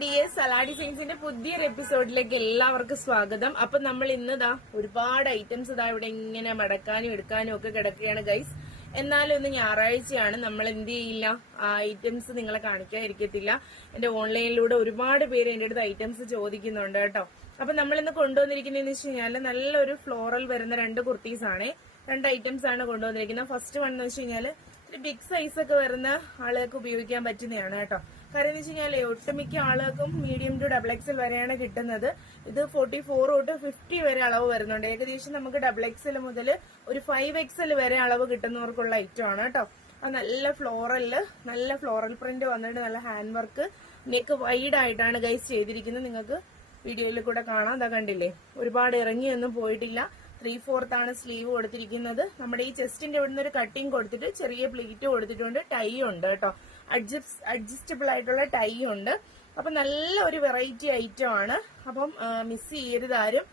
Dears Salah ഡിസൈൻസിന്റെ പുതിയൊരു എപ്പിസോഡിലേക്ക് എല്ലാവർക്കും സ്വാഗതം. അപ്പൊ നമ്മൾ ഇന്ന് ഒരുപാട് ഐറ്റംസ് ഇവിടെ ഇങ്ങനെ മടക്കാനും എടുക്കാനും ഒക്കെ കിടക്കുകയാണ് ഗൈസ്. എന്നാലും ഇന്ന് ഞായറാഴ്ചയാണ്, നമ്മൾ എന്ത് ചെയ്യില്ല, ആ ഐറ്റംസ് നിങ്ങളെ കാണിക്കാതിരിക്കത്തില്ല. എന്റെ ഓൺലൈനിലൂടെ ഒരുപാട് പേര് എന്റെ അടുത്ത് ഐറ്റംസ് ചോദിക്കുന്നുണ്ട് കേട്ടോ. അപ്പൊ നമ്മൾ ഇന്ന് കൊണ്ടുവന്നിരിക്കുന്നതെന്ന് വെച്ച് കഴിഞ്ഞാൽ നല്ലൊരു ഫ്ലോറൽ വരുന്ന രണ്ട് കുർത്തീസ് ആണ്, രണ്ട് ഐറ്റംസ് ആണ് കൊണ്ടുവന്നിരിക്കുന്നത്. ഫസ്റ്റ് വൺ എന്ന് വെച്ച് കഴിഞ്ഞാല് ബിഗ് സൈസ് ഒക്കെ വരുന്ന ആളുകൾക്ക് ഉപയോഗിക്കാൻ പറ്റുന്നതാണ് കേട്ടോ. കാര്യം എന്ന് വെച്ച് കഴിഞ്ഞാൽ ഒട്ടുമിക്ക ആളുകൾക്കും മീഡിയം ടു XXL വരെയാണ് കിട്ടുന്നത്. ഇത് 44 തൊട്ട് 50 വരെ അളവ് വരുന്നുണ്ട്. ഏകദേശം നമുക്ക് XXL മുതൽ ഒരു 5XL വരെ അളവ് കിട്ടുന്നവർക്കുള്ള ഐറ്റം ആണ് കേട്ടോ. അത് നല്ല ഫ്ലോറൽ പ്രിന്റ് വന്നിട്ട് നല്ല ഹാൻഡ് വർക്ക്, നെക്ക് വൈഡ് ആയിട്ടാണ് ഗൈസ് ചെയ്തിരിക്കുന്നത്. നിങ്ങൾക്ക് വീഡിയോയിൽ കൂടെ കാണാം. അതാ കണ്ടില്ലേ, ഒരുപാട് ഇറങ്ങിയൊന്നും പോയിട്ടില്ല. 3/4 ആണ് സ്ലീവ് കൊടുത്തിരിക്കുന്നത്. നമ്മുടെ ഈ ചെസ്റ്റിന്റെ ഇവിടുന്ന് ഒരു കട്ടിങ് കൊടുത്തിട്ട് ചെറിയ പ്ലീറ്റ് കൊടുത്തിട്ടുണ്ട്. ടൈ ഉണ്ട് കേട്ടോ, അഡ്ജസ്റ്റബിൾ ആയിട്ടുള്ള ടൈ ഉണ്ട്. അപ്പൊ നല്ല ഒരു വെറൈറ്റി ഐറ്റം ആണ്. അപ്പം മിസ് ചെയ്യരുത് ആരും.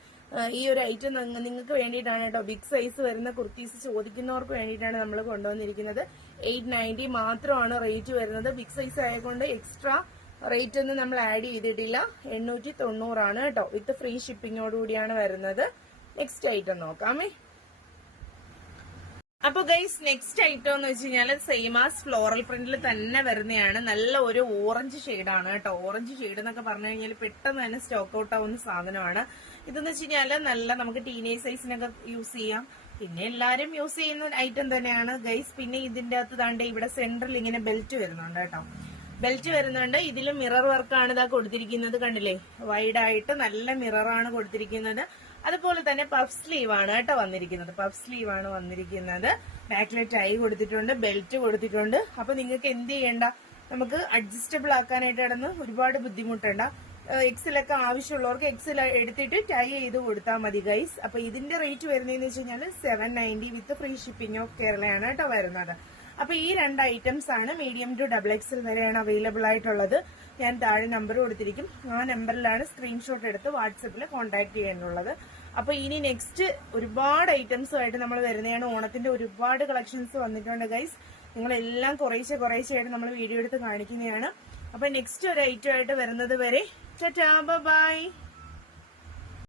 ഈ ഒരു ഐറ്റം നിങ്ങൾക്ക് വേണ്ടിയിട്ടാണ് കേട്ടോ. ബിഗ് സൈസ് വരുന്ന കുർത്തീസ് ചോദിക്കുന്നവർക്ക് വേണ്ടിയിട്ടാണ് നമ്മൾ കൊണ്ടുവന്നിരിക്കുന്നത്. 890 മാത്രമാണ് റേറ്റ് വരുന്നത്. ബിഗ് സൈസ് ആയതുകൊണ്ട് എക്സ്ട്രാ റേറ്റ് ഒന്നും നമ്മൾ ആഡ് ചെയ്തിട്ടില്ല. 890 ആണ് കേട്ടോ. വിത്ത് ഫ്രീ ഷിപ്പിംഗോടുകൂടിയാണ് വരുന്നത്. നെക്സ്റ്റ് ഐറ്റം നോക്കാമേ. അപ്പൊ ഗൈസ്, നെക്സ്റ്റ് ഐറ്റം എന്ന് വെച്ച് കഴിഞ്ഞാൽ സെയിം ആസ് ഫ്ലോറൽ പ്രിന്റിൽ തന്നെ വരുന്നതാണ്. നല്ല ഒരു ഓറഞ്ച് ഷെയ്ഡാണ് കേട്ടോ. ഓറഞ്ച് ഷെയ്ഡ് എന്നൊക്കെ പറഞ്ഞു കഴിഞ്ഞാൽ പെട്ടെന്ന് തന്നെ സ്റ്റോക്ക് ഔട്ട് ആവുന്ന സാധനമാണ്. ഇതെന്ന് വെച്ച് കഴിഞ്ഞാൽ നല്ല നമുക്ക് ടീനേജ് സൈസിനൊക്കെ യൂസ് ചെയ്യാം. പിന്നെ എല്ലാരും യൂസ് ചെയ്യുന്ന ഐറ്റം തന്നെയാണ് ഗൈസ്. പിന്നെ ഇതിന്റെ അകത്ത് താണ്ട് ഇവിടെ സെന്ററിൽ ഇങ്ങനെ ബെൽറ്റ് വരുന്നുണ്ട് കേട്ടോ. ബെൽറ്റ് വരുന്നുണ്ട്. ഇതിൽ മിറർ വർക്കാണ് ഇതാ കൊടുത്തിരിക്കുന്നത്. കണ്ടില്ലേ, വൈഡ് ആയിട്ട് നല്ല മിററാണ് കൊടുത്തിരിക്കുന്നത്. അതുപോലെ തന്നെ പഫ് സ്ലീവ് ആണ് കേട്ടോ വന്നിരിക്കുന്നത്. പഫ് സ്ലീവ് ആണ് വന്നിരിക്കുന്നത്. ബാക്കിലെ ടൈ കൊടുത്തിട്ടുണ്ട്, ബെൽറ്റ് കൊടുത്തിട്ടുണ്ട്. അപ്പൊ നിങ്ങൾക്ക് എന്ത് ചെയ്യണ്ട, നമുക്ക് അഡ്ജസ്റ്റബിൾ ആക്കാനായിട്ട് കിടന്ന് ഒരുപാട് ബുദ്ധിമുട്ടണ്ട. എക്സിലൊക്കെ ആവശ്യമുള്ളവർക്ക് എക്സിൽ എടുത്തിട്ട് ടൈ ചെയ്ത് കൊടുത്താൽ മതി ഗൈസ്. അപ്പൊ ഇതിന്റെ റേറ്റ് വരുന്നതെന്ന് വെച്ച് കഴിഞ്ഞാൽ 790 വിത്ത് ഫ്രീ ഷിപ്പിംഗ് ഓഫ് കേരളയാണ് കേട്ടോ വരുന്നത്. അപ്പൊ ഈ രണ്ട് ഐറ്റംസ് ആണ് മീഡിയം ടു XXL വരെയാണ് അവൈലബിൾ ആയിട്ടുള്ളത്. ഞാൻ താഴെ നമ്പർ കൊടുത്തിരിക്കും. ആ നമ്പറിലാണ് സ്ക്രീൻഷോട്ട് എടുത്ത് വാട്സപ്പിൽ കോൺടാക്ട് ചെയ്യാനുള്ളത്. അപ്പൊ ഇനി നെക്സ്റ്റ് ഒരുപാട് ഐറ്റംസുമായിട്ട് നമ്മൾ വരുന്നതാണ്. ഓണത്തിന്റെ ഒരുപാട് കളക്ഷൻസ് വന്നിട്ടുണ്ട് ഗൈസ്. നിങ്ങളെല്ലാം കുറേശ്ശെയായിട്ട് നമ്മൾ വീഡിയോ എടുത്ത് കാണിക്കുന്നതാണ്. അപ്പൊ നെക്സ്റ്റ് ഒരു ഐറ്റം ആയിട്ട് വരുന്നത് വരെ ടാറ്റാ ബൈ.